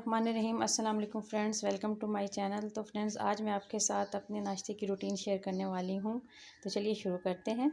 बिस्मिल्लाहिर्रहमानिर्रहीम। अस्सलाम वालेकुम friends, welcome to my channel. तो फ्रेंड्स, आज मैं आपके साथ अपने नाश्ते की रूटीन शेयर करने वाली हूँ। तो चलिए शुरू करते हैं।